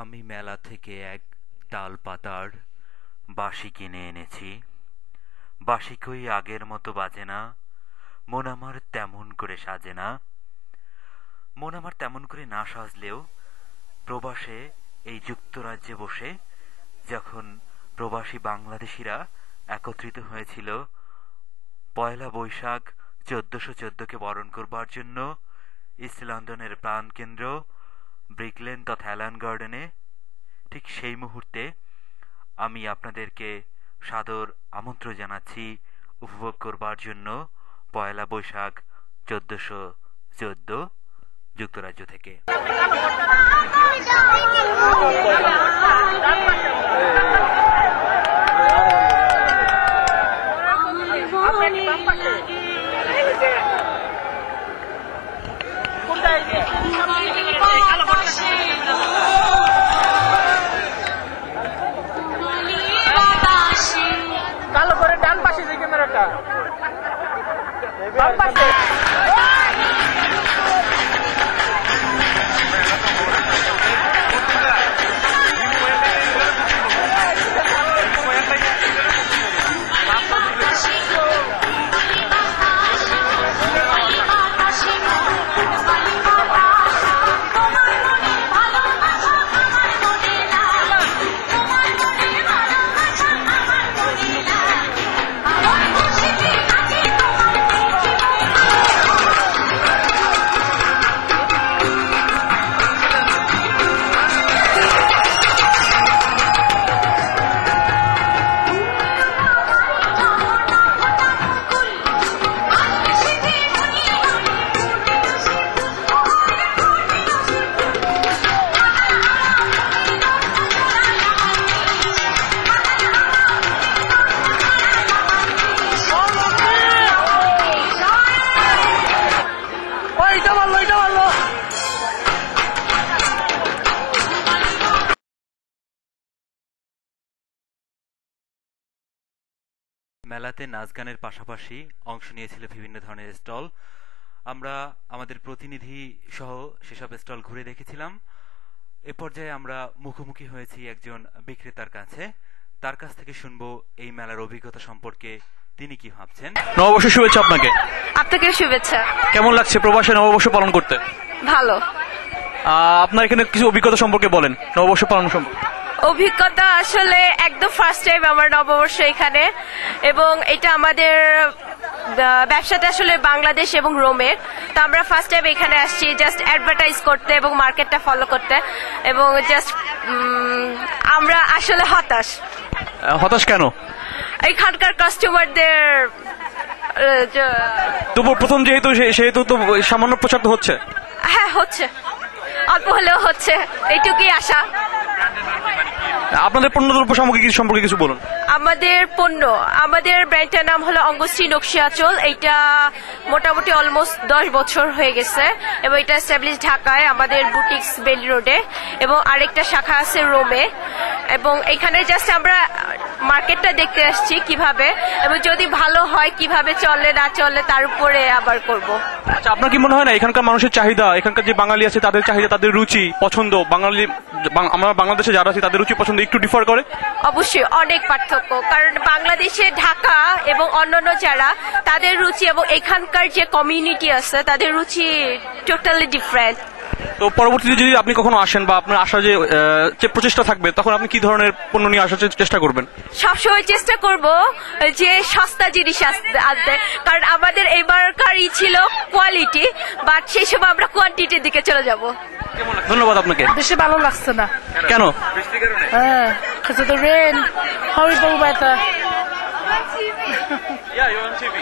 আমি মেলা থেকে এক তাল পাতার বাঁশি কিনে এনেছি। বাঁশি কই আগের মতো বাজে না, মন আমার তেমন করে সাজে না। মন আমার তেমন করে না সাজলেও প্রবাসে এই যুক্তরাজ্যে বসে যখন প্রবাসী বাংলাদেশিরা একত্রিত হয়েছিল পয়লা বৈশাখ 1414-কে বরণ করবার জন্য ইস্ট লন্ডনের প্রাণকেন্দ্র ব্রিকলেন তথা অ্যালান গার্ডেনে, ঠিক সেই মুহূর্তে আমি আপনাদেরকে সাদর আমন্ত্রণ জানাচ্ছি উপভোগ করবার জন্য পয়লা বৈশাখ 1414 যুক্তরাজ্য থেকে। কালো করে ডান পাশে যে ক্যামেরাটা বাম পাশে মেলাতে নাচ গানের পাশাপাশি অংশ নিয়েছিল বিভিন্ন ধরনের স্টল। আমরা আমাদের প্রতিনিধি সহ সেসব স্টল ঘুরে দেখেছিলাম। এ পর্যায়ে আমরা মুখোমুখি হয়েছি একজন বিক্রেতার কাছে। তার কাছ থেকে শুনবো এই মেলার অভিজ্ঞতা সম্পর্কে তিনি কি ভাবছেন। নববর্ষ শুভেচ্ছা আপনাকে। আপনাকে শুভেচ্ছা। কেমন লাগছে প্রবাসে নববর্ষ পালন করতে? ভালো। আপনার এখানে কিছু অভিজ্ঞতা সম্পর্কে বলেন, নববর্ষ পালন সম্পর্কে। অভিজ্ঞতা আসলে একদম ফার্স্ট টাইম আমার নববর্ষ এখানে, এবং এটা আমাদের ব্যবসাটা আসলে বাংলাদেশ এবং রোমে। তো আমরা ফার্স্ট টাইম এখানে আসছি জাস্ট অ্যাডভার্টাইজ করতে এবং মার্কেটটা ফলো করতে, এবং জাস্ট আমরা আসলে হতাশ। হতাশ কেন? এখানকার কাস্টমারদের তবু প্রথম সেহেতু তো সামান্য প্রচার তো হচ্ছে। হ্যাঁ হচ্ছে, অল্প হলেও হচ্ছে, এইটুকুই আশা। আপনাদের পণ্যদ্রব্য সামগ্রী সম্পর্কে কিছু বলুন। আমাদের ব্র্যান্ডটার নাম হলো অঙ্গশ্রী নকশি আঁচল। এইটা মোটামুটি অলমোস্ট 10 বছর হয়ে গেছে, এবং এটা এস্টাবলিশ ঢাকায় আমাদের বুটিক্স বেলি রোডে, এবং আরেকটা শাখা আছে রোমে। এবং এখানে জাস্ট আমরা মার্কেটটা দেখতে আসছি কিভাবে, এবং যদি ভালো হয় কিভাবে চলে না চলে তার উপরে আবার করব। আচ্ছা, আপনার কি মনে হয় না এখানকার মানুষের চাহিদা, এখানকার যে বাঙালি আছে তাদের চাহিদা, তাদের রুচি পছন্দ, আমরা বাংলাদেশে যারা আছি তাদের রুচি পছন্দ একটু ডিফার করে? অবশ্যই অনেক পার্থক্য, কারণ বাংলাদেশে ঢাকা এবং অন্যান্য যারা তাদের রুচি এবং এখানকার যে কমিউনিটি আছে তাদের রুচি টোটালি ডিফারেন্ট। তো পরবর্তীতে যদি আপনি কখনো আসেন বা আপনার আসার যে প্রচেষ্টা থাকবে, তখন আপনি কি ধরনের পণ্য নিয়ে আসার চেষ্টা করবেন? সবসময় চেষ্টা করব যে সস্তা জিনিস আনতে, কারণ আমাদের এবারকারই ছিল কোয়ালিটি, বাট সেই সময় আমরা কোয়ান্টিটির দিকে চলে যাব। ধন্যবাদ আপনাকে। বেশি ভালো লাগছে না। কেন? হ্যাঁ, because of the rain, horrible weather. Yeah, you're on TV.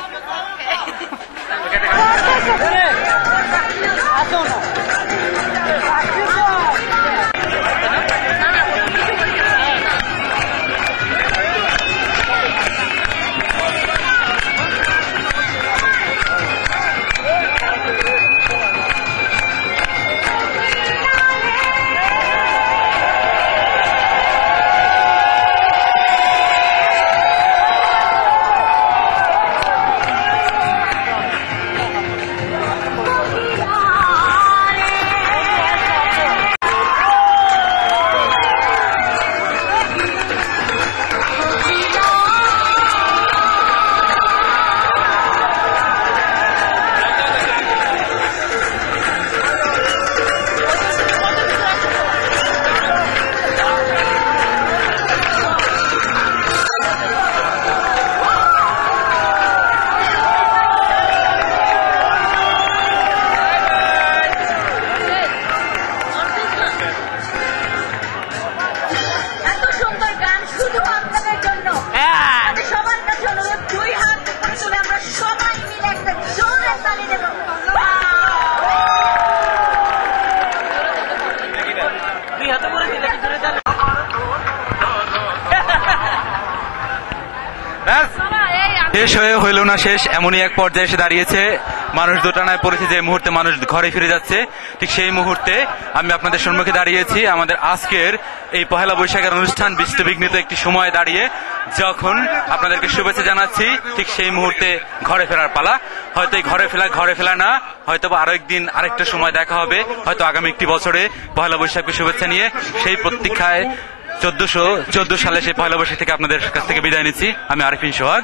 শেষ হয়ে হইল না শেষ, এমনই এক পর্যায়ে এসে দাঁড়িয়েছে। মানুষ দোটানায় পড়েছে, যে মুহূর্তে মানুষ ঘরে ফিরে যাচ্ছে, ঠিক সেই মুহূর্তে আমি আপনাদের সম্মুখে দাঁড়িয়েছি। আমাদের আজকের এই পহেলা বৈশাখের অনুষ্ঠান বিঘ্নিত একটি সময় দাঁড়িয়ে যখন আপনাদেরকে শুভেচ্ছা জানাচ্ছি, ঠিক সেই মুহূর্তে ঘরে ফেরার পালা। হয়তো এই ঘরে ফেলা না, হয়তো আরো একদিন আরেকটা সময় দেখা হবে, হয়তো আগামী একটি বছরে পহেলা বৈশাখকে শুভেচ্ছা নিয়ে। সেই প্রতীক্ষায় 1414 সালে সেই পহেলা বৈশাখ থেকে আপনাদের কাছ থেকে বিদায় নিচ্ছি। আমি আরিফিন সোহাগ।